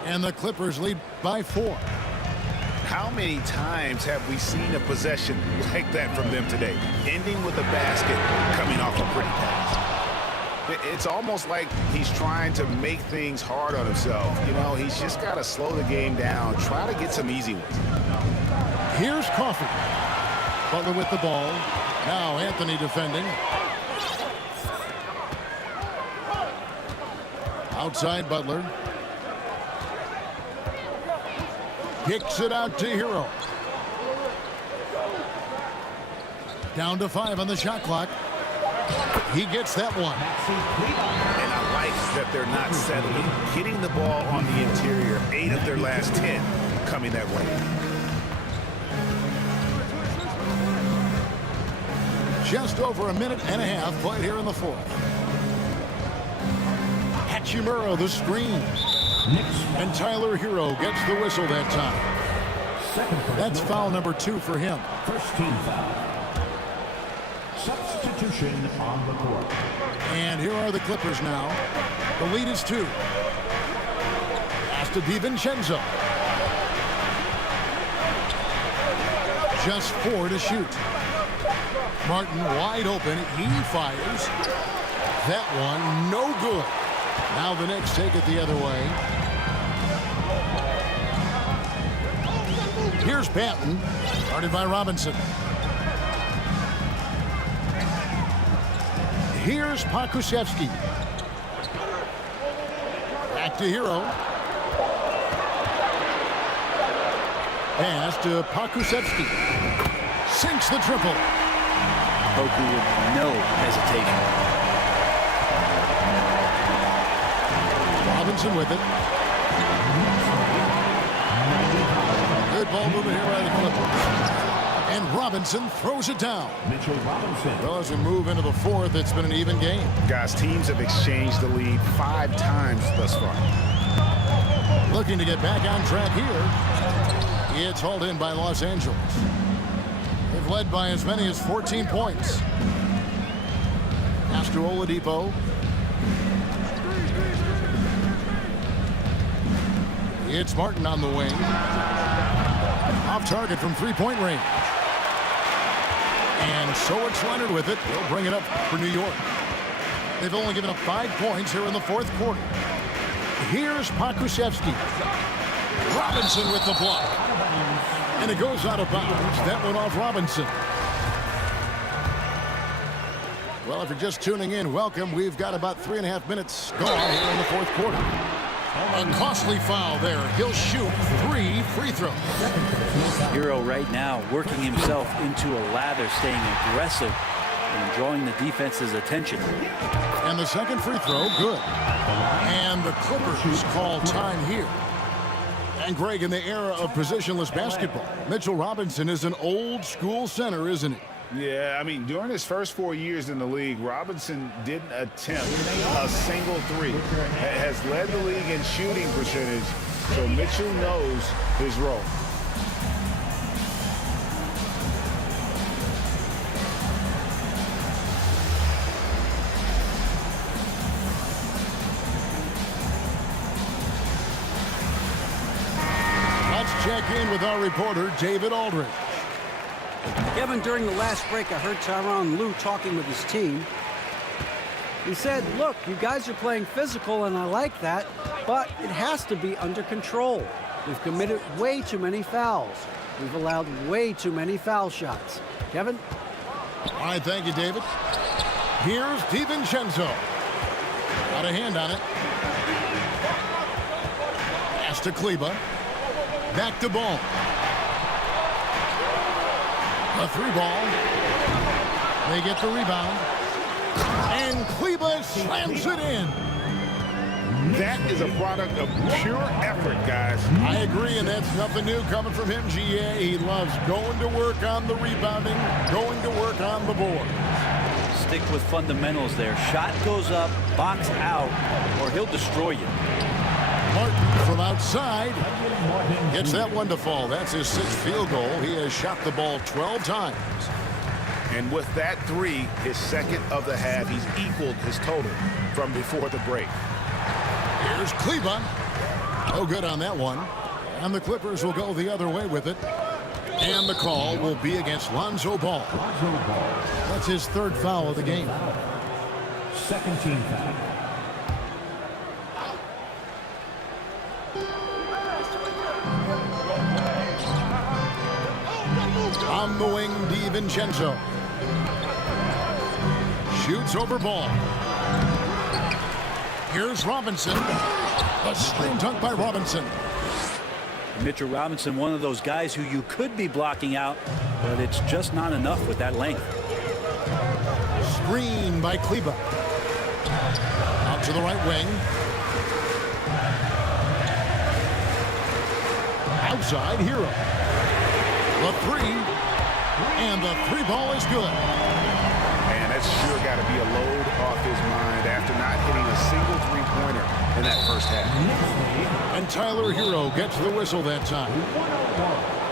And the Clippers lead by 4. How many times have we seen a possession like that from them today? Ending with a basket, coming off a pretty pass. It's almost like he's trying to make things hard on himself. You know, he's just got to slow the game down, try to get some easy ones. Here's Coffey. Butler with the ball. Now Anthony defending. Outside Butler. Kicks it out to Hero. Down to 5 on the shot clock. He gets that one. And I like that they're not settling. Getting the ball on the interior. 8 of their last 10 coming that way. Just over a minute and a half played here in the fourth. Hachimura the screen. And Tyler Hero gets the whistle that time. That's foul number 2 for him. First team foul. Substitution on the court. And here are the Clippers now. The lead is 2. Pass to DiVincenzo. Just 4 to shoot. Martin wide open. He fires. That one no good. Now the Knicks take it the other way. Here's Banton, guarded by Robinson. Here's Pokusevski. Back to Hero. Pass to Pokusevski. Sinks the triple. Poku with no hesitation. Robinson with it. Good ball movement here by the Clippers. And Robinson throws it down. Mitchell Robinson. Well, as we move into the fourth, it's been an even game. Guys, teams have exchanged the lead 5 times thus far. Looking to get back on track here. It's hauled in by Los Angeles. They've led by as many as 14 points. Pass to Oladipo. It's Martin on the wing. Off target from three-point range. And so it's Leonard with it. He'll bring it up for New York. They've only given up 5 points here in the fourth quarter. Here's Pokusevski. Robinson with the block. And it goes out of bounds. That one off Robinson. Well, if you're just tuning in, welcome. We've got about 3.5 minutes gone here in the fourth quarter. A costly foul there. He'll shoot 3 free throws. Hero right now working himself into a lather, staying aggressive and drawing the defense's attention. And the second free throw, good. And the Clippers call time here. And Greg, in the era of positionless basketball, Mitchell Robinson is an old school center, isn't he? Yeah, I mean, during his first 4 years in the league, Robinson didn't attempt a single three. Has led the league in shooting percentage, so Mitchell knows his role. Let's check in with our reporter, David Aldridge. Kevin, during the last break, I heard Tyronn Lue talking with his team. He said, look, you guys are playing physical, and I like that, but it has to be under control. We've committed way too many fouls. We've allowed way too many foul shots. Kevin? All right, thank you, David. Here's DiVincenzo. Got a hand on it. Pass to Kleba. Back to Ball. A 3-ball. They get the rebound. And Kleba slams it in. That is a product of pure effort, guys. I agree, and that's nothing new coming from him, GA. He loves going to work on the rebounding, going to work on the board. Stick with fundamentals there. Shot goes up, box out, or he'll destroy you. Martin from outside gets that one to fall. That's his 6th field goal. He has shot the ball 12 times. And with that 3, his second of the half, he's equaled his total from before the break. Here's Kleba. No good on that one. And the Clippers will go the other way with it. And the call will be against Lonzo Ball. That's his 3rd foul of the game. Second team foul. On the wing, DiVincenzo. Shoots over Ball. Here's Robinson. A slam dunk by Robinson. Mitchell Robinson, one of those guys who you could be blocking out, but it's just not enough with that length. Screen by Kleba. Out to the right wing. Outside, Hero. The 3. And the 3-ball is good. Man, that's sure got to be a load off his mind after not hitting a single 3-pointer in that first half. And Tyler Hero gets the whistle that time.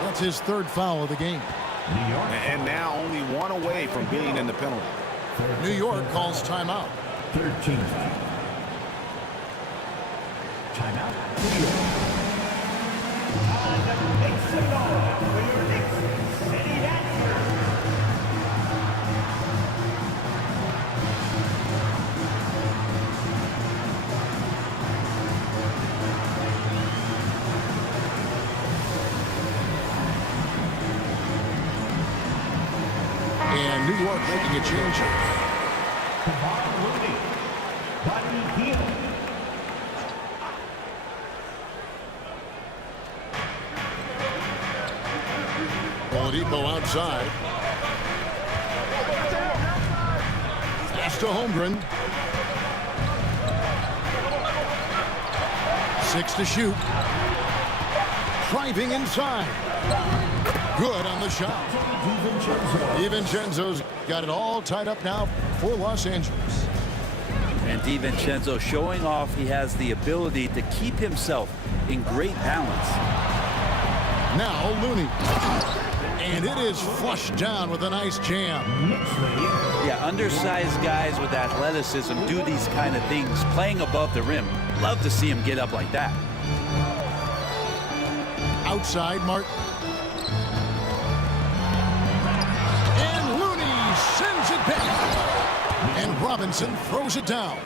That's his 3rd foul of the game. And now only 1 away from being in the penalty. New York calls timeout. 13 foul. Timeout. Time to make some noise for your Knicks City Dancers. And New York making a change. Buddy Hield. Oladipo outside. Pass to Holmgren. 6 to shoot. Driving inside. Good on the shot. DiVincenzo's got it all tied up now for Los Angeles. And DiVincenzo showing off he has the ability to keep himself in great balance. Now Looney. And it is flushed down with a nice jam. Yeah, undersized guys with athleticism do these kind of things, playing above the rim. Love to see him get up like that. Outside, Martin. And Looney sends it back. And Robinson throws it down.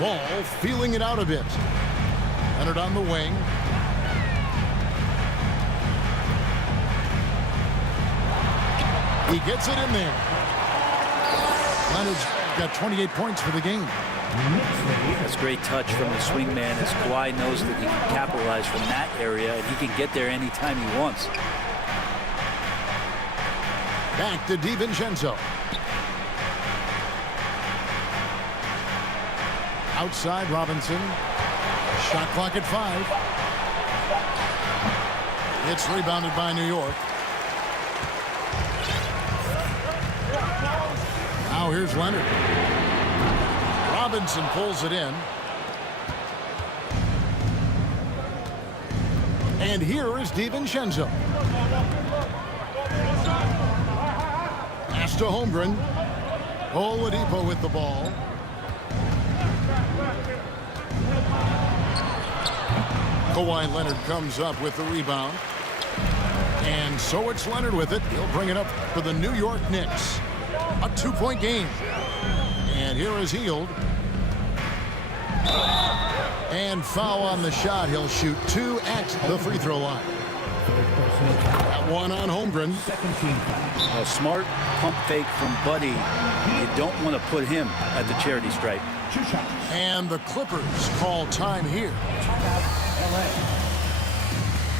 Ball feeling it out a bit. Leonard on the wing. He gets it in there. Leonard's got 28 points for the game. That's great touch from the swingman as Kawhi knows that he can capitalize from that area and he can get there anytime he wants. Back to DiVincenzo. Outside Robinson. Shot clock at 5. It's rebounded by New York. Now here's Leonard. Robinson pulls it in. And here is DiVincenzo. Pass to Holmgren. Oladipo with the ball. Kawhi Leonard comes up with the rebound. And so it's Leonard with it. He'll bring it up for the New York Knicks. A 2-point game. And here is Hield. And foul on the shot. He'll shoot 2 at the free throw line. That one on Holmgren. A smart pump fake from Buddy. You don't want to put him at the charity stripe. And the Clippers call time here.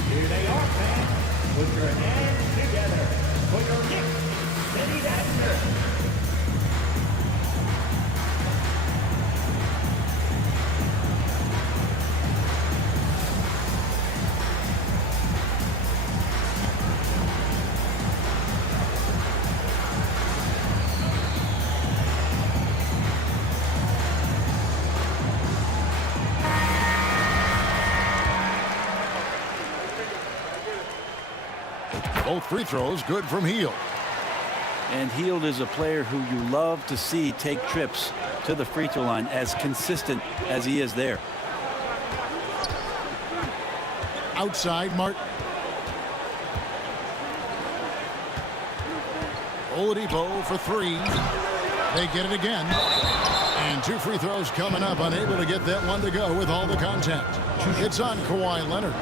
Here they are, fans. Put your hands together for your Knicks City Dancer. Both free throws good from Hield. And Hield is a player who you love to see take trips to the free throw line, as consistent as he is there. Outside Martin. Oladipo for 3. They get it again. And 2 free throws coming up. Unable to get that one to go with all the contact. It's on Kawhi Leonard.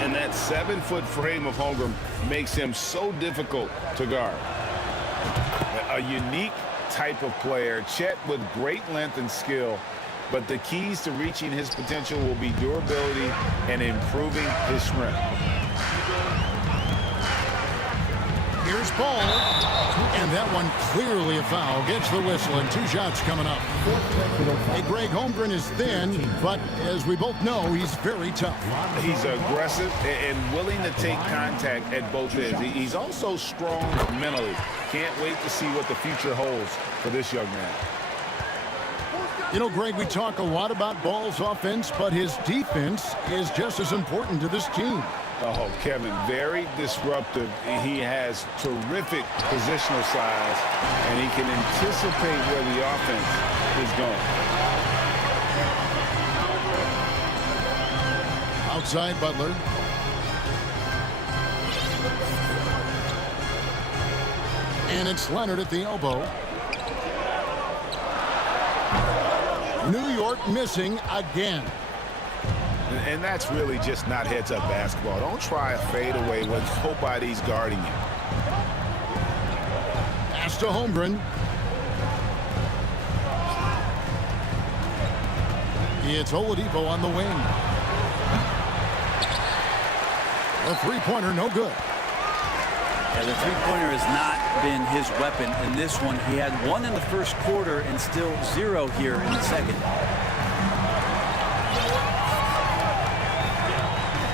And that 7-foot frame of Holmgren makes him so difficult to guard. A unique type of player. Chet with great length and skill. But the keys to reaching his potential will be durability and improving his strength. Here's Ball. And that one clearly a foul. Gets the whistle and 2 shots coming up. Hey, Greg, Holmgren is thin, but as we both know, he's very tough. He's aggressive and willing to take contact at both ends. He's also strong mentally. Can't wait to see what the future holds for this young man. You know, Greg, we talk a lot about Ball's offense, but his defense is just as important to this team. Oh, Kevin, very disruptive. He has terrific positional size, and he can anticipate where the offense is going. Outside Butler. And it's Leonard at the elbow. New York missing again. And that's really just not heads-up basketball. Don't try a fadeaway when nobody's guarding you. Pass to Holmgren. It's Oladipo on the wing. A three-pointer, no good. Yeah, the three-pointer has not been his weapon in this one. He had 1 in the first quarter and still 0 here in the second.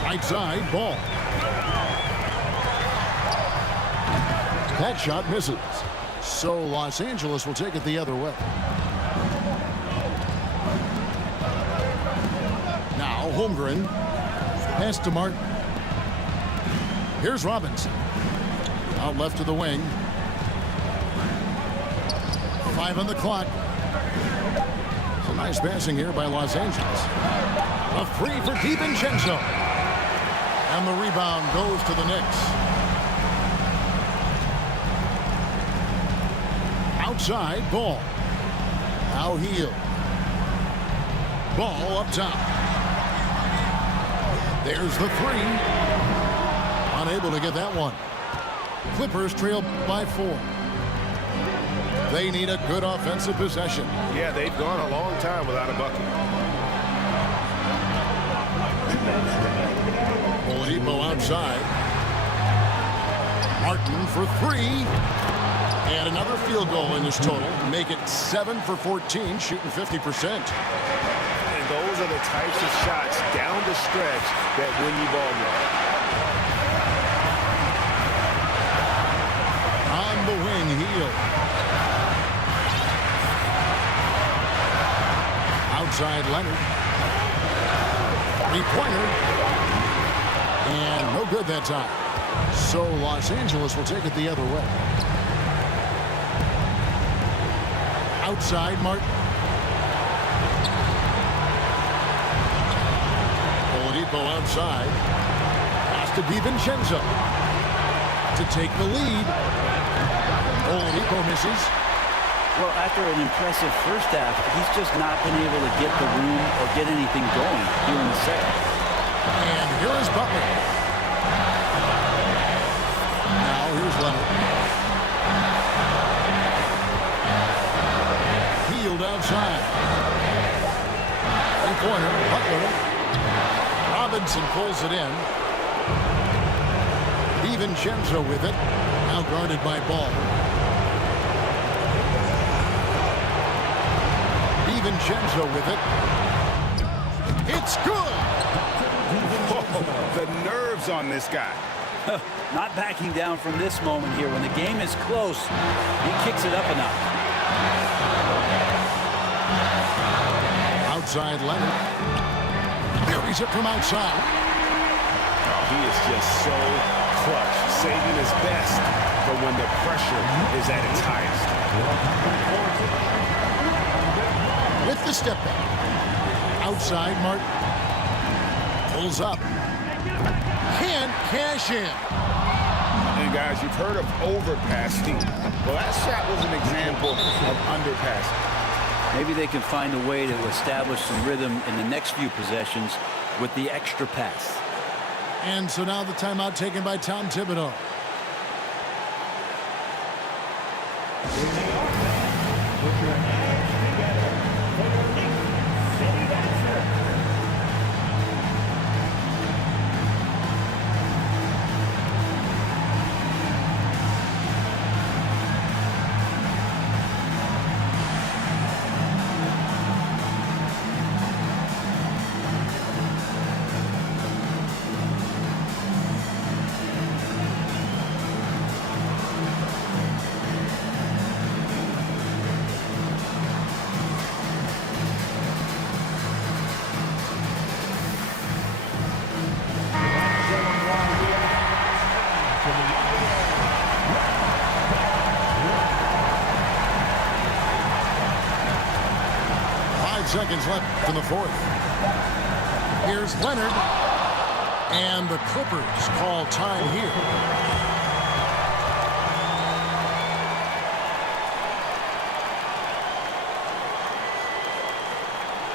Right side, Ball. That shot misses. So Los Angeles will take it the other way. Now Holmgren. Pass to Martin. Here's Robinson. Out left to the wing. 5 on the clock. Some nice passing here by Los Angeles. A 3 for DiVincenzo. And the rebound goes to the Knicks. Outside, Ball. Now Hield. Ball up top. There's the three. Unable to get that one. Clippers trail by 4. They need a good offensive possession. Yeah, they've gone a long time without a bucket. Oladipo outside. Martin for 3. And another field goal in this total. Make it 7 for 14, shooting 50%. And those are the types of shots down the stretch that win you ball games. On the wing, Hield. Outside Leonard. Three-pointer. And no good that time. So Los Angeles will take it the other way. Outside Martin. Oladipo outside. Pass to DiVincenzo to take the lead. Oladipo misses. Well, after an impressive first half, he's just not been able to get the room or get anything going here in the second. And here is Butler. Now here's Leonard. Hield outside. Three-pointer, Butler. Robinson pulls it in. DiVincenzo with it. Now guarded by Ball. DiVincenzo with it. It's good! Oh, the nerves on this guy. Not backing down from this moment here. When the game is close, he kicks it up a notch. Outside Leonard. Buries it from outside. Oh, he is just so clutch, saving his best for when the pressure is at its highest. With the step back. Outside Martin. Pulls up. Can't cash in. And guys, you've heard of overpassing. Well, that shot was an example of underpassing. Maybe they can find a way to establish some rhythm in the next few possessions with the extra pass. And so now the timeout taken by Tom Thibodeau. Put your hands together for your Knicks City Dancer. Seconds left in the fourth. Here's Leonard. And the Clippers call time here.